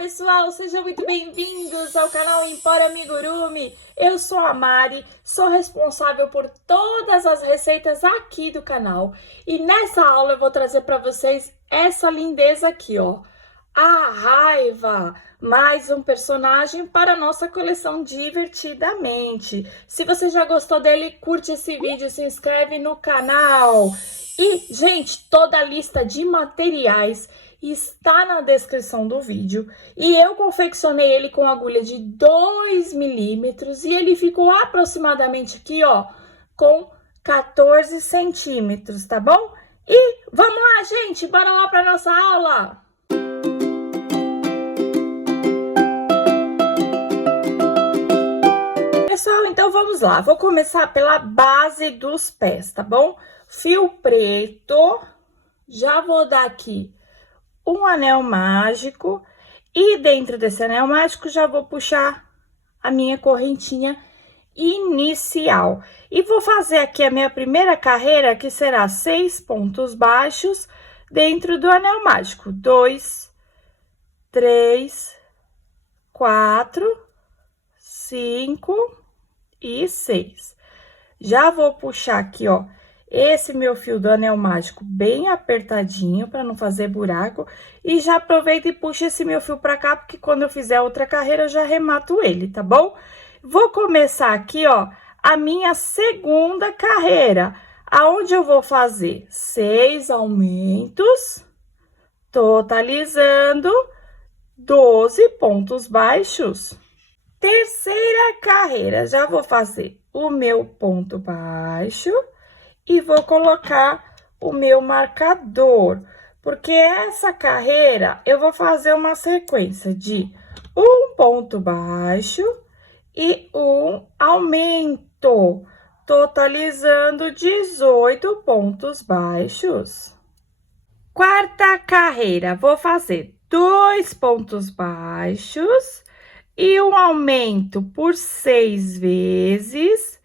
pessoal, sejam muito bem-vindos ao canal Empório Amigurumi. Eu sou a Mari, sou responsável por todas as receitas aqui do canal. E nessa aula eu vou trazer para vocês essa lindeza aqui, ó. A Raiva, mais um personagem para a nossa coleção Divertidamente. Se você já gostou dele, curte esse vídeo, se inscreve no canal. E, gente, toda a lista de materiais está na descrição do vídeo. E eu confeccionei ele com agulha de 2 milímetros e ele ficou aproximadamente aqui, ó, com 14 centímetros, tá bom? E vamos lá, gente, bora lá para nossa aula! Pessoal, então vamos lá. Vou começar pela base dos pés, tá bom? Fio preto, já vou dar aqui um anel mágico e dentro desse anel mágico já vou puxar a minha correntinha inicial. E vou fazer aqui a minha primeira carreira, que será 6 pontos baixos dentro do anel mágico. 2, 3, 4, 5 e 6. Já vou puxar aqui, ó, esse meu fio do anel mágico bem apertadinho para não fazer buraco. E já aproveito e puxo esse meu fio para cá, porque quando eu fizer outra carreira eu já arremato ele, tá bom? Vou começar aqui, ó, a minha segunda carreira, aonde eu vou fazer 6 aumentos, totalizando 12 pontos baixos. Terceira carreira, já vou fazer o meu ponto baixo e vou colocar o meu marcador, porque essa carreira eu vou fazer uma sequência de um ponto baixo e um aumento, totalizando 18 pontos baixos. Quarta carreira, vou fazer 2 pontos baixos e um aumento por 6 vezes,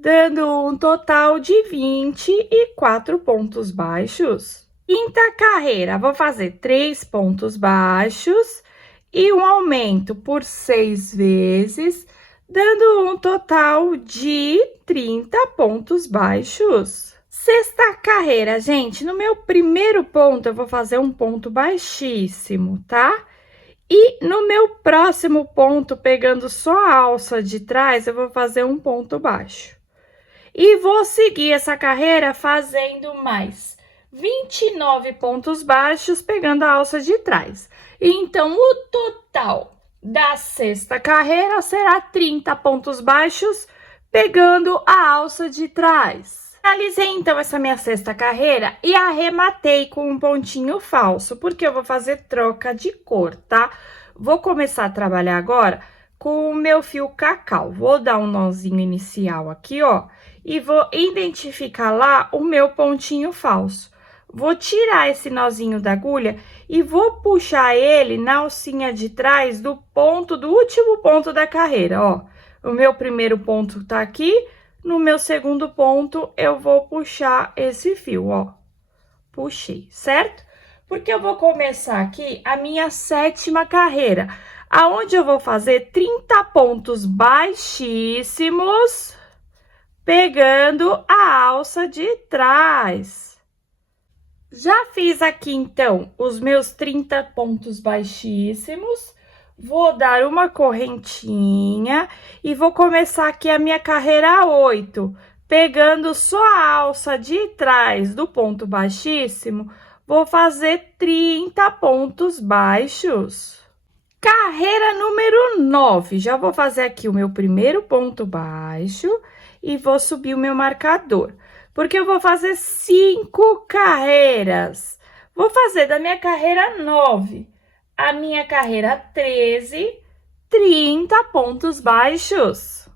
dando um total de 24 pontos baixos. Quinta carreira, vou fazer 3 pontos baixos e um aumento por 6 vezes, dando um total de 30 pontos baixos. Sexta carreira, gente, no meu primeiro ponto eu vou fazer um ponto baixíssimo, tá? E no meu próximo ponto, pegando só a alça de trás, eu vou fazer um ponto baixo. E vou seguir essa carreira fazendo mais 29 pontos baixos, pegando a alça de trás. Então, o total da sexta carreira será 30 pontos baixos, pegando a alça de trás. Finalizei, então, essa minha sexta carreira e arrematei com um pontinho falso, porque eu vou fazer troca de cor, tá? Vou começar a trabalhar agora com o meu fio cacau. Vou dar um nozinho inicial aqui, ó, e vou identificar lá o meu pontinho falso. Vou tirar esse nozinho da agulha e vou puxar ele na alcinha de trás do último ponto da carreira, ó. O meu primeiro ponto tá aqui, no meu segundo ponto eu vou puxar esse fio, ó. Puxei, certo? Porque eu vou começar aqui a minha sétima carreira, aonde eu vou fazer 30 pontos baixíssimos, pegando a alça de trás. Já fiz aqui, então, os meus 30 pontos baixíssimos. Vou dar uma correntinha e vou começar aqui a minha carreira 8, pegando só a alça de trás do ponto baixíssimo, vou fazer 30 pontos baixos. Carreira número 9, já vou fazer aqui o meu primeiro ponto baixo e vou subir o meu marcador, porque eu vou fazer 5 carreiras. Vou fazer da minha carreira 9 a minha carreira 13, 30 pontos baixos.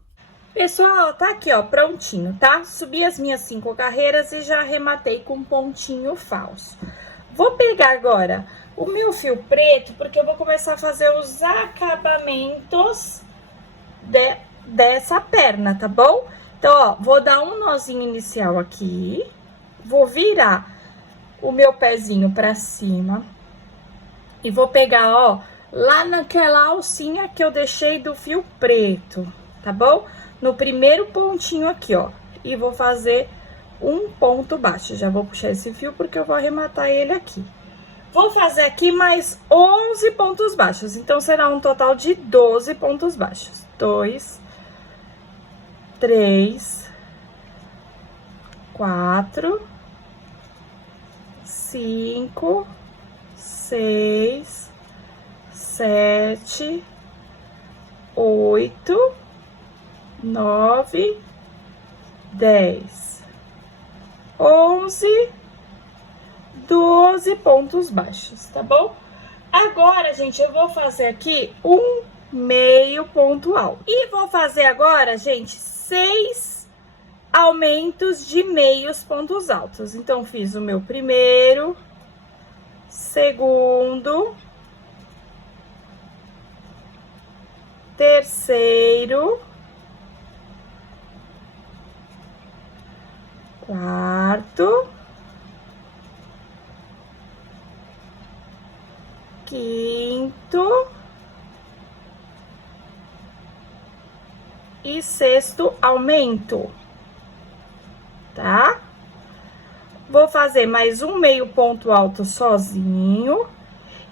Pessoal, tá aqui, ó, prontinho, tá? Subi as minhas 5 carreiras e já arrematei com um pontinho falso. Vou pegar agora o meu fio preto, porque eu vou começar a fazer os acabamentos dessa perna, tá bom? Então, ó, vou dar um nozinho inicial aqui, vou virar o meu pezinho pra cima e vou pegar, ó, lá naquela alcinha que eu deixei do fio preto, tá bom? No primeiro pontinho aqui, ó, e vou fazer um ponto baixo. Já vou puxar esse fio porque eu vou arrematar ele aqui. Vou fazer aqui mais 11 pontos baixos, então será um total de 12 pontos baixos. 2, 3, 4, 5, 6, 7, 8, 9, 10, 11, 12 pontos baixos, tá bom? Agora, gente, eu vou fazer aqui um meio ponto alto. E vou fazer agora, gente, 6 aumentos de meios pontos altos. Então, fiz o meu primeiro, segundo, terceiro, quarto, quinto e sexto aumento, tá? Vou fazer mais um meio ponto alto sozinho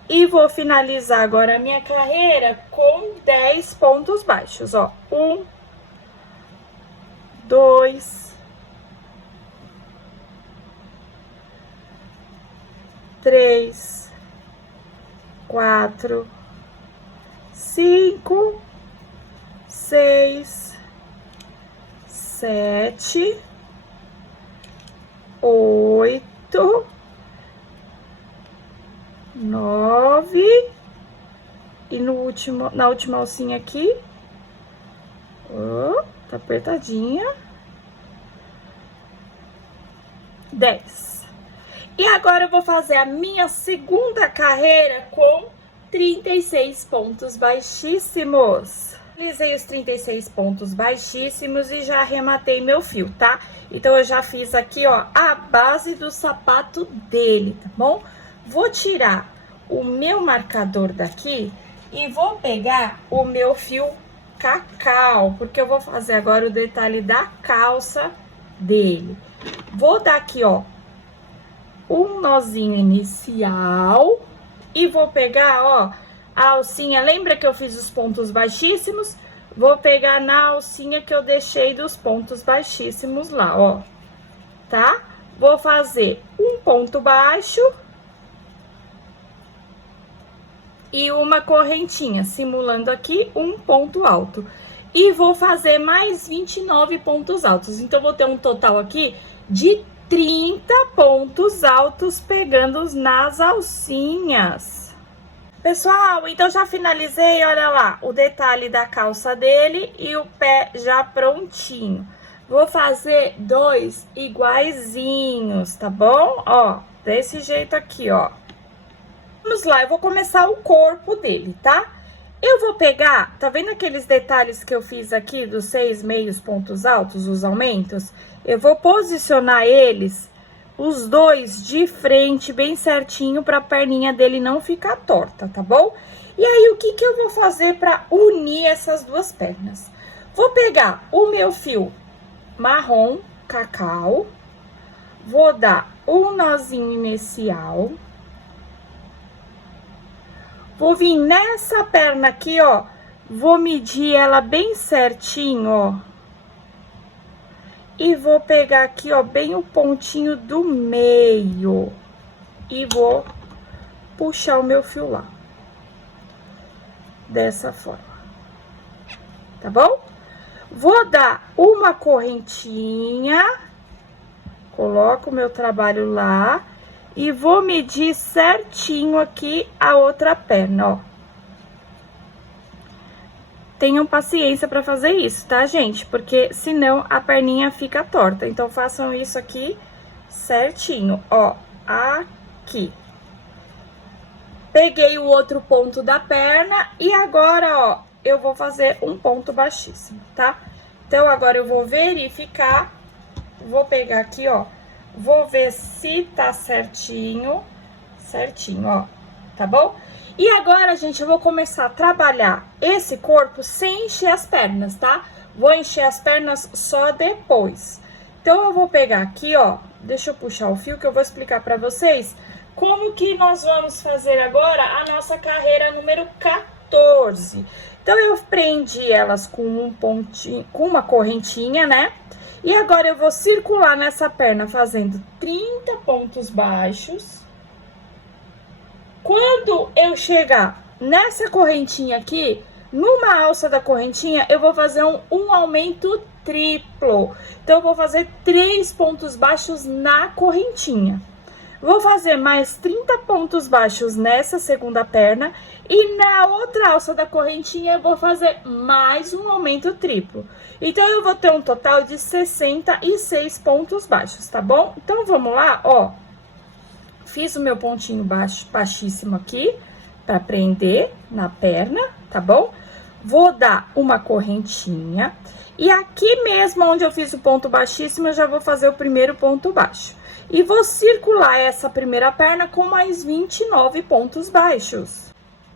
e vou finalizar agora a minha carreira com 10 pontos baixos, ó. 1, 2, 3, 4, 5, 6, 7, 8, 9 e na última alcinha aqui, ó, tá apertadinha, 10. E agora eu vou fazer a minha segunda carreira com 36 pontos baixíssimos. Finalizei os 36 pontos baixíssimos e já arrematei meu fio, tá? Então, eu já fiz aqui, ó, a base do sapato dele, tá bom? Vou tirar o meu marcador daqui e vou pegar o meu fio cacau, porque eu vou fazer agora o detalhe da calça dele. Vou dar aqui, ó, um nozinho inicial e vou pegar, ó, a alcinha. Lembra que eu fiz os pontos baixíssimos? Vou pegar na alcinha que eu deixei dos pontos baixíssimos lá, ó, tá? Vou fazer um ponto baixo e uma correntinha, simulando aqui um ponto alto. E vou fazer mais 29 pontos altos. Então, vou ter um total aqui de 30 pontos altos pegando nas alcinhas. Pessoal, então já finalizei, olha lá, o detalhe da calça dele e o pé já prontinho. Vou fazer 2 iguaizinhos, tá bom? Ó, desse jeito aqui, ó. Vamos lá, eu vou começar o corpo dele, tá? Eu vou pegar, tá vendo aqueles detalhes que eu fiz aqui dos 6 meios pontos altos, os aumentos? Eu vou posicionar eles, os dois de frente, bem certinho, pra perninha dele não ficar torta, tá bom? E aí, o que que eu vou fazer pra unir essas duas pernas? Vou pegar o meu fio marrom, cacau, vou dar um nozinho inicial. Vou vir nessa perna aqui, ó, vou medir ela bem certinho, ó. E vou pegar aqui, ó, bem o pontinho do meio. E vou puxar o meu fio lá. Dessa forma. Tá bom? Vou dar uma correntinha. Coloco o meu trabalho lá. E vou medir certinho aqui a outra perna, ó. Tenham paciência pra fazer isso, tá, gente? Porque senão a perninha fica torta. Então, façam isso aqui certinho, ó. Aqui. Peguei o outro ponto da perna e agora, ó, eu vou fazer um ponto baixíssimo, tá? Então, agora eu vou verificar. Vou pegar aqui, ó. Vou ver se tá certinho, ó, tá bom? E agora, gente, eu vou começar a trabalhar esse corpo sem encher as pernas, tá? Vou encher as pernas só depois. Então, eu vou pegar aqui, ó, deixa eu puxar o fio que eu vou explicar pra vocês como que nós vamos fazer agora a nossa carreira número 14. Então, eu prendi elas com um pontinho, com uma correntinha, né? E agora, eu vou circular nessa perna fazendo 30 pontos baixos. Quando eu chegar nessa correntinha aqui, numa alça da correntinha, eu vou fazer um aumento triplo. Então, eu vou fazer 3 pontos baixos na correntinha. Vou fazer mais 30 pontos baixos nessa segunda perna e na outra alça da correntinha eu vou fazer mais um aumento triplo. Então, eu vou ter um total de 66 pontos baixos, tá bom? Então, vamos lá, ó. Fiz o meu pontinho baixíssimo aqui pra prender na perna, tá bom? Vou dar uma correntinha e aqui mesmo onde eu fiz o ponto baixíssimo, eu já vou fazer o primeiro ponto baixo. E vou circular essa primeira perna com mais 29 pontos baixos.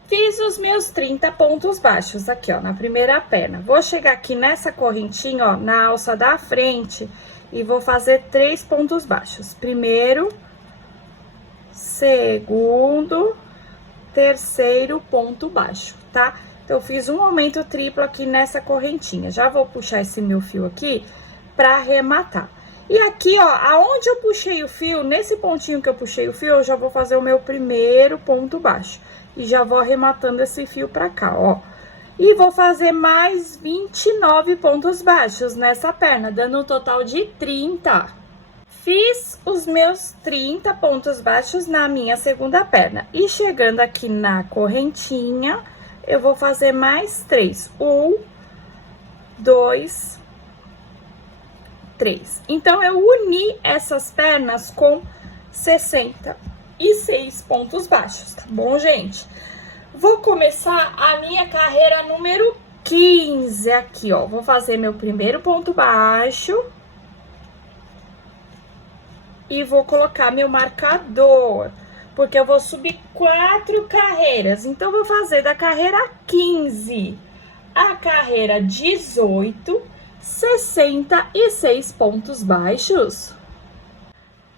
Fiz os meus 30 pontos baixos aqui, ó, na primeira perna. Vou chegar aqui nessa correntinha, ó, na alça da frente e vou fazer 3 pontos baixos. Primeiro, segundo, terceiro ponto baixo, tá? Então, eu fiz um aumento triplo aqui nessa correntinha. Já vou puxar esse meu fio aqui pra arrematar. E aqui, ó, aonde eu puxei o fio, nesse pontinho que eu puxei o fio, eu já vou fazer o meu primeiro ponto baixo. E já vou arrematando esse fio pra cá, ó. E vou fazer mais 29 pontos baixos nessa perna, dando um total de 30. Fiz os meus 30 pontos baixos na minha segunda perna. E chegando aqui na correntinha, eu vou fazer mais 3. 1, 2, 3. Então, eu uni essas pernas com 66 pontos baixos, tá bom, gente? Vou começar a minha carreira número 15 aqui, ó. Vou fazer meu primeiro ponto baixo. E vou colocar meu marcador, porque eu vou subir 4 carreiras. Então, vou fazer da carreira 15 a carreira 18, 66 pontos baixos.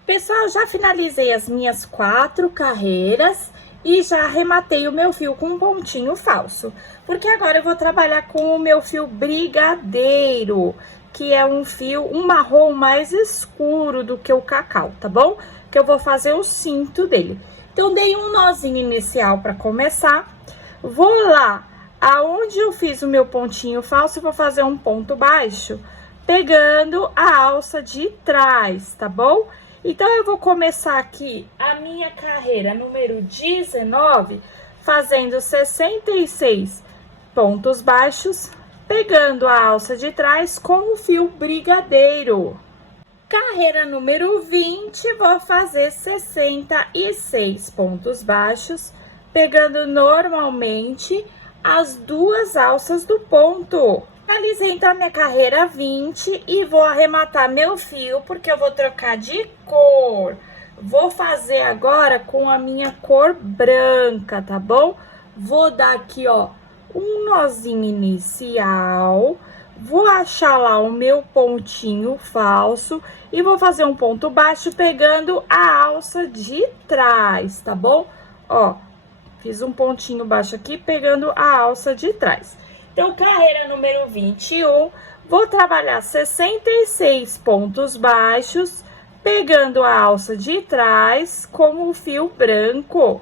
Pessoal, já finalizei as minhas 4 carreiras e já arrematei o meu fio com um pontinho falso. Porque agora eu vou trabalhar com o meu fio brigadeiro, que é um fio, um marrom mais escuro do que o cacau, tá bom? Que eu vou fazer o cinto dele. Então, dei um nozinho inicial para começar. Vou lá, aonde eu fiz o meu pontinho falso, vou fazer um ponto baixo, pegando a alça de trás, tá bom? Então, eu vou começar aqui a minha carreira número 19, fazendo 66 pontos baixos, pegando a alça de trás com o fio brigadeiro. Carreira número 20, vou fazer 66 pontos baixos, pegando normalmente as 2 alças do ponto. Finalizei então a minha carreira 20 e vou arrematar meu fio, porque eu vou trocar de cor. Vou fazer agora com a minha cor branca, tá bom? Vou dar aqui, ó, um nozinho inicial, vou achar lá o meu pontinho falso e vou fazer um ponto baixo pegando a alça de trás, tá bom? Ó, fiz um pontinho baixo aqui pegando a alça de trás. Então, carreira número 21, vou trabalhar 66 pontos baixos pegando a alça de trás com o fio branco.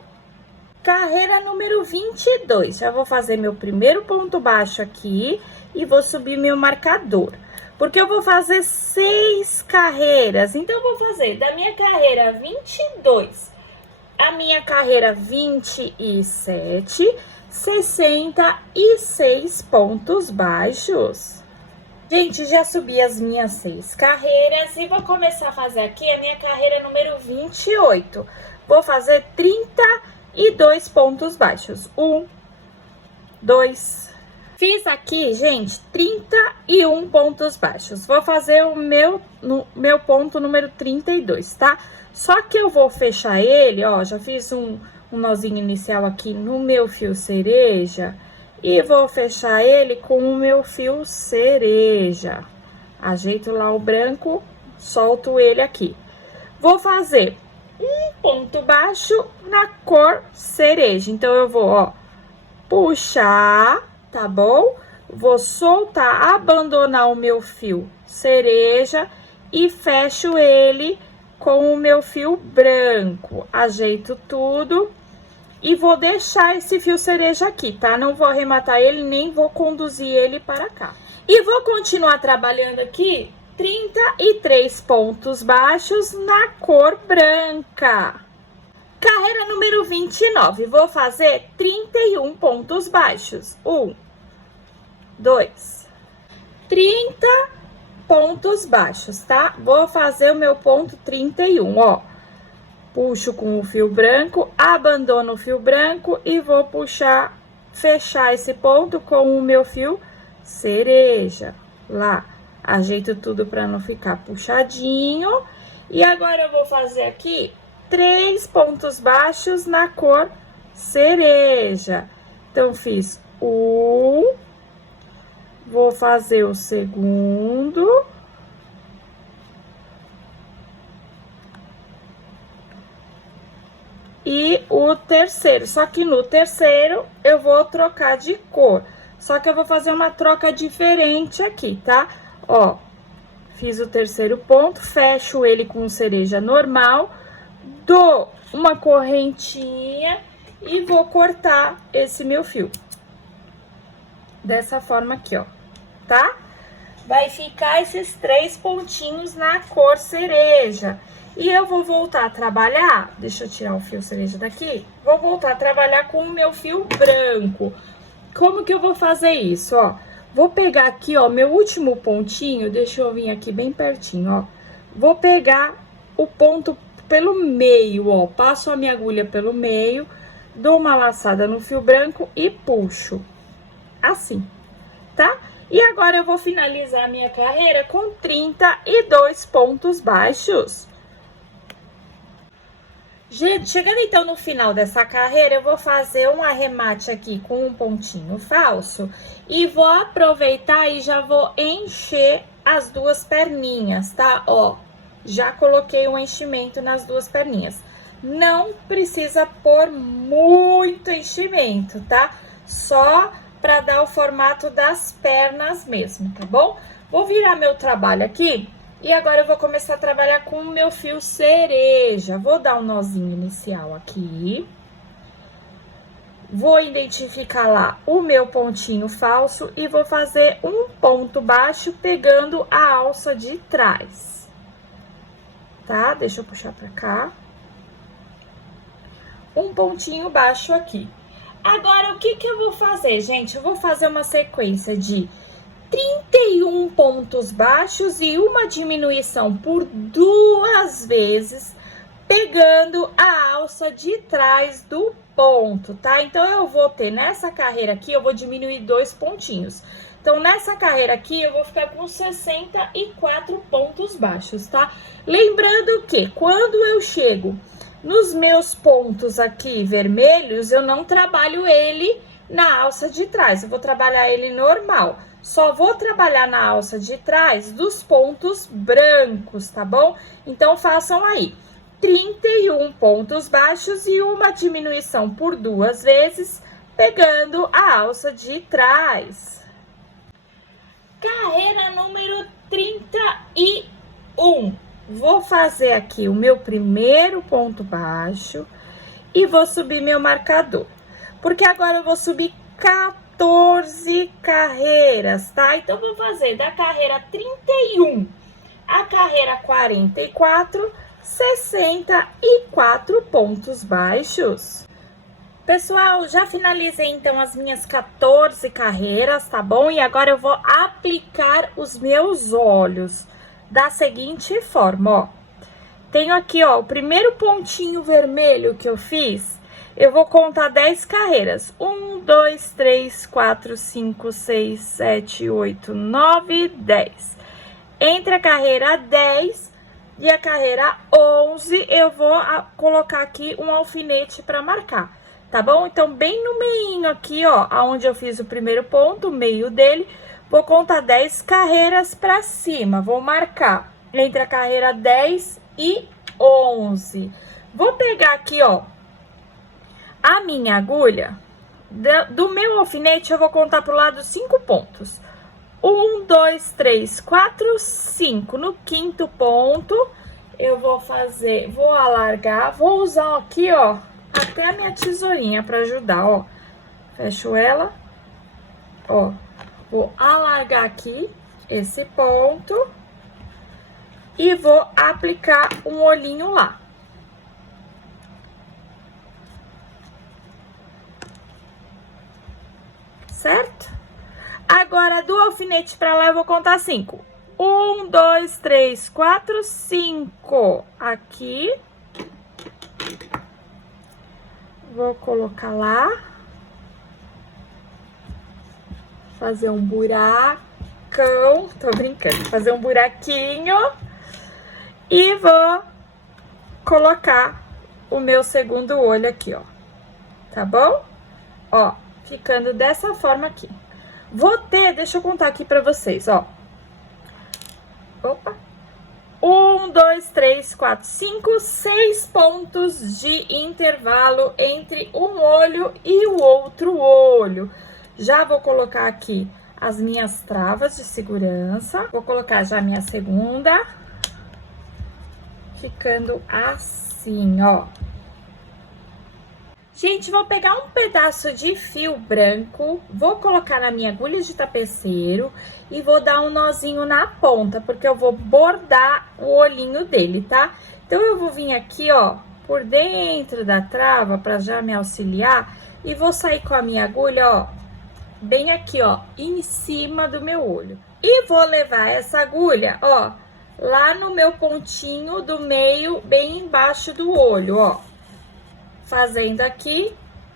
Carreira número 22, já vou fazer meu primeiro ponto baixo aqui e vou subir meu marcador. Porque eu vou fazer 6 carreiras, então eu vou fazer da minha carreira 22 a minha carreira 27, 66 pontos baixos. Gente, já subi as minhas 6 carreiras e vou começar a fazer aqui a minha carreira número 28. Vou fazer 32 pontos baixos. 1, 2. Fiz aqui, gente, 31 pontos baixos. Vou fazer o meu ponto número 32, tá? Só que eu vou fechar ele, ó, já fiz um um nozinho inicial aqui no meu fio cereja e vou fechar ele com o meu fio cereja. Ajeito lá o branco, solto ele aqui. Vou fazer um ponto baixo na cor cereja. Então, eu vou, ó, puxar, tá bom? Vou soltar, abandonar o meu fio cereja e fecho ele com o meu fio branco. Ajeito tudo e vou deixar esse fio cereja aqui, tá? Não vou arrematar ele, nem vou conduzir ele para cá. E vou continuar trabalhando aqui 33 pontos baixos na cor branca. Carreira número 29, vou fazer 31 pontos baixos. 1, 2, 30 pontos baixos, tá? Vou fazer o meu ponto 31, ó. Puxo com o fio branco, abandono o fio branco e vou puxar, fechar esse ponto com o meu fio cereja. Lá, ajeito tudo para não ficar puxadinho. E agora eu vou fazer aqui 3 pontos baixos na cor cereja. Então, fiz um, vou fazer o segundo. E o terceiro, só que no terceiro eu vou trocar de cor. Só que eu vou fazer uma troca diferente aqui, tá? Ó, fiz o terceiro ponto, fecho ele com cereja normal, dou uma correntinha e vou cortar esse meu fio. Dessa forma aqui, ó, tá? Vai ficar esses 3 pontinhos na cor cereja. E eu vou voltar a trabalhar, deixa eu tirar o fio cereja daqui, vou voltar a trabalhar com o meu fio branco. Como que eu vou fazer isso, ó? Vou pegar aqui, ó, meu último pontinho, deixa eu vir aqui bem pertinho, ó. Vou pegar o ponto pelo meio, ó, passo a minha agulha pelo meio, dou uma laçada no fio branco e puxo, assim, tá? E agora eu vou finalizar a minha carreira com 32 pontos baixos. Gente, chegando então no final dessa carreira, eu vou fazer um arremate aqui com um pontinho falso e vou aproveitar e já vou encher as duas perninhas, tá? Ó, já coloquei um enchimento nas duas perninhas. Não precisa pôr muito enchimento, tá? Só para dar o formato das pernas mesmo, tá bom? Vou virar meu trabalho aqui. E agora eu vou começar a trabalhar com o meu fio cereja. Vou dar um nozinho inicial aqui. Vou identificar lá o meu pontinho falso e vou fazer um ponto baixo pegando a alça de trás. Tá? Deixa eu puxar pra cá. Um pontinho baixo aqui. Agora, o que que eu vou fazer, gente? Eu vou fazer uma sequência de 31 pontos baixos e uma diminuição por 2 vezes, pegando a alça de trás do ponto, tá? Então, eu vou ter nessa carreira aqui, eu vou diminuir 2 pontinhos. Então, nessa carreira aqui, eu vou ficar com 64 pontos baixos, tá? Lembrando que quando eu chego nos meus pontos aqui vermelhos, eu não trabalho ele na alça de trás, eu vou trabalhar ele normal. Só vou trabalhar na alça de trás dos pontos brancos, tá bom? Então, façam aí 31 pontos baixos e uma diminuição por 2 vezes, pegando a alça de trás. Carreira número 31. Vou fazer aqui o meu primeiro ponto baixo e vou subir meu marcador. Porque agora eu vou subir 14 carreiras, tá? Então, vou fazer da carreira 31 à carreira 44, 64 pontos baixos. Pessoal, já finalizei então as minhas 14 carreiras, tá bom? E agora eu vou aplicar os meus olhos da seguinte forma, ó. Tenho aqui, ó, o primeiro pontinho vermelho que eu fiz. Eu vou contar 10 carreiras. 1, 2, 3, 4, 5, 6, 7, 8, 9, 10. Entre a carreira 10 E a carreira 11, eu vou colocar aqui um alfinete pra marcar, tá bom? Então, bem no meinho aqui, ó, aonde eu fiz o primeiro ponto, o meio dele, vou contar 10 carreiras pra cima. Vou marcar entre a carreira 10 e 11. Vou pegar aqui, ó, a minha agulha. Do meu alfinete, eu vou contar pro lado 5 pontos. 1, 2, 3, 4, 5. No quinto ponto, eu vou alargar, vou usar aqui, ó, até a minha tesourinha pra ajudar, ó. Fecho ela, ó. Vou alargar aqui esse ponto e vou aplicar um olhinho lá. Certo? Agora, do alfinete pra lá, eu vou contar 5. 1, 2, 3, 4, 5. Aqui. Vou colocar lá. Fazer um buracão. Tô brincando. Fazer um buraquinho. E vou colocar o meu segundo olho aqui, ó. Tá bom? Ó, ficando dessa forma aqui. Vou ter, deixa eu contar aqui pra vocês, ó. Opa. 1, 2, 3, 4, 5, 6 pontos de intervalo entre um olho e o outro olho. Já vou colocar aqui as minhas travas de segurança. Vou colocar já a minha segunda. Ficando assim, ó. Gente, vou pegar um pedaço de fio branco, vou colocar na minha agulha de tapeceiro e vou dar um nozinho na ponta, porque eu vou bordar o olhinho dele, tá? Então, eu vou vir aqui, ó, por dentro da trava, pra já me auxiliar, e vou sair com a minha agulha, ó, bem aqui, ó, em cima do meu olho. E vou levar essa agulha, ó, lá no meu pontinho do meio, bem embaixo do olho, ó. Fazendo aqui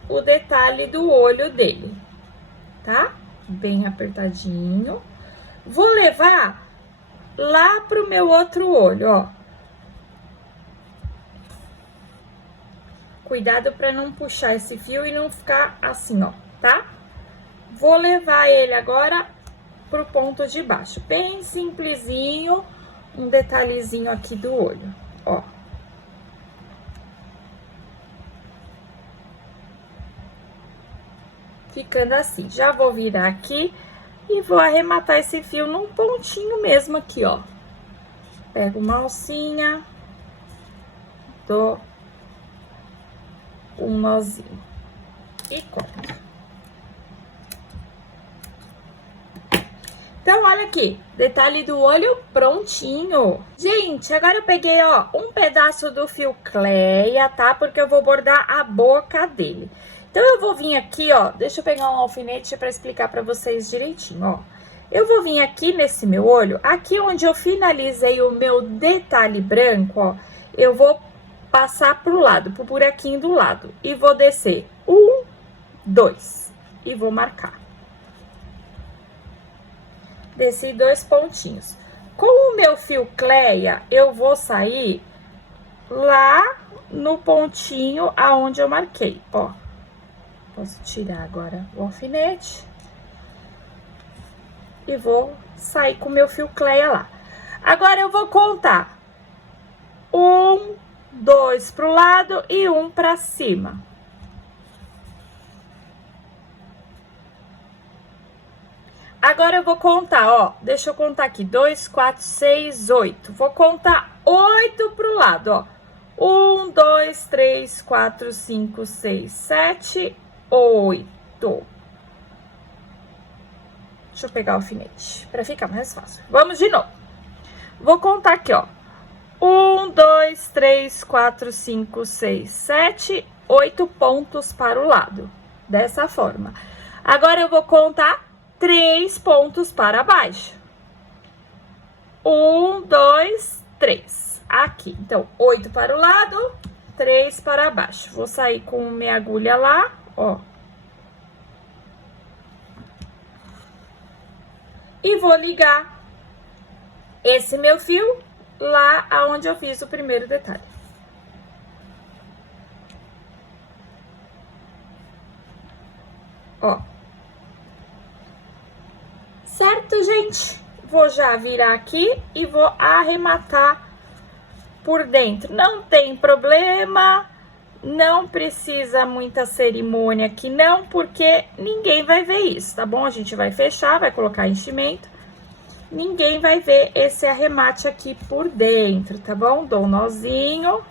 o detalhe do olho dele, tá? Bem apertadinho. Vou levar lá pro meu outro olho, ó. Cuidado pra não puxar esse fio e não ficar assim, ó, tá? Vou levar ele agora pro ponto de baixo. Bem simplesinho, um detalhezinho aqui do olho, ó. Ficando assim. Já vou virar aqui e vou arrematar esse fio num pontinho mesmo aqui, ó. Pego uma alcinha, dou um nozinho e corto. Então, olha aqui, detalhe do olho prontinho. Gente, agora eu peguei, ó, um pedaço do fio Cleia, tá? Porque eu vou bordar a boca dele. Então, eu vou vir aqui, ó, deixa eu pegar um alfinete pra explicar pra vocês direitinho, ó. Eu vou vir aqui nesse meu olho, aqui onde eu finalizei o meu detalhe branco, ó, eu vou passar pro lado, pro buraquinho do lado. E vou descer 1, 2, e vou marcar. Desci 2 pontinhos. Com o meu fio Cleia, eu vou sair lá no pontinho aonde eu marquei, ó. Posso tirar agora o alfinete. E vou sair com o meu fio Cleia lá. Agora, eu vou contar 1, 2 pro lado e 1 pra cima. Agora, eu vou contar, ó, deixa eu contar aqui, 2, 4, 6, 8. Vou contar 8 pro lado, ó. 1, 2, 3, 4, 5, 6, 7, 8. Deixa eu pegar o alfinete, pra ficar mais fácil. Vamos de novo. Vou contar aqui, ó. 1, 2, 3, 4, 5, 6, 7, 8 pontos para o lado. Dessa forma. Agora, eu vou contar 3 pontos para baixo. 1, 2, 3. Aqui. Então, 8 para o lado, 3 para baixo. Vou sair com minha agulha lá, ó. E vou ligar esse meu fio lá aonde eu fiz o primeiro detalhe. Ó. Certo, gente? Vou já virar aqui e vou arrematar por dentro. Não tem problema, não precisa muita cerimônia aqui não, porque ninguém vai ver isso, tá bom? A gente vai fechar, vai colocar enchimento. Ninguém vai ver esse arremate aqui por dentro, tá bom? Dou um nozinho.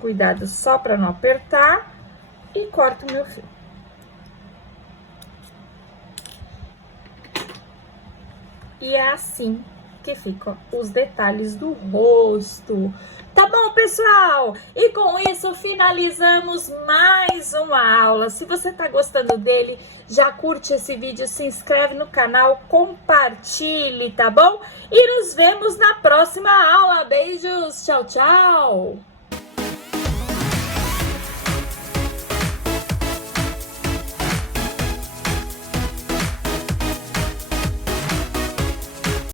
Cuidado só para não apertar. E corto o meu fio. E é assim que ficam os detalhes do rosto. Tá bom, pessoal? E com isso finalizamos mais uma aula. Se você tá gostando dele, já curte esse vídeo, se inscreve no canal, compartilhe, tá bom? E nos vemos na próxima aula. Beijos, tchau, tchau!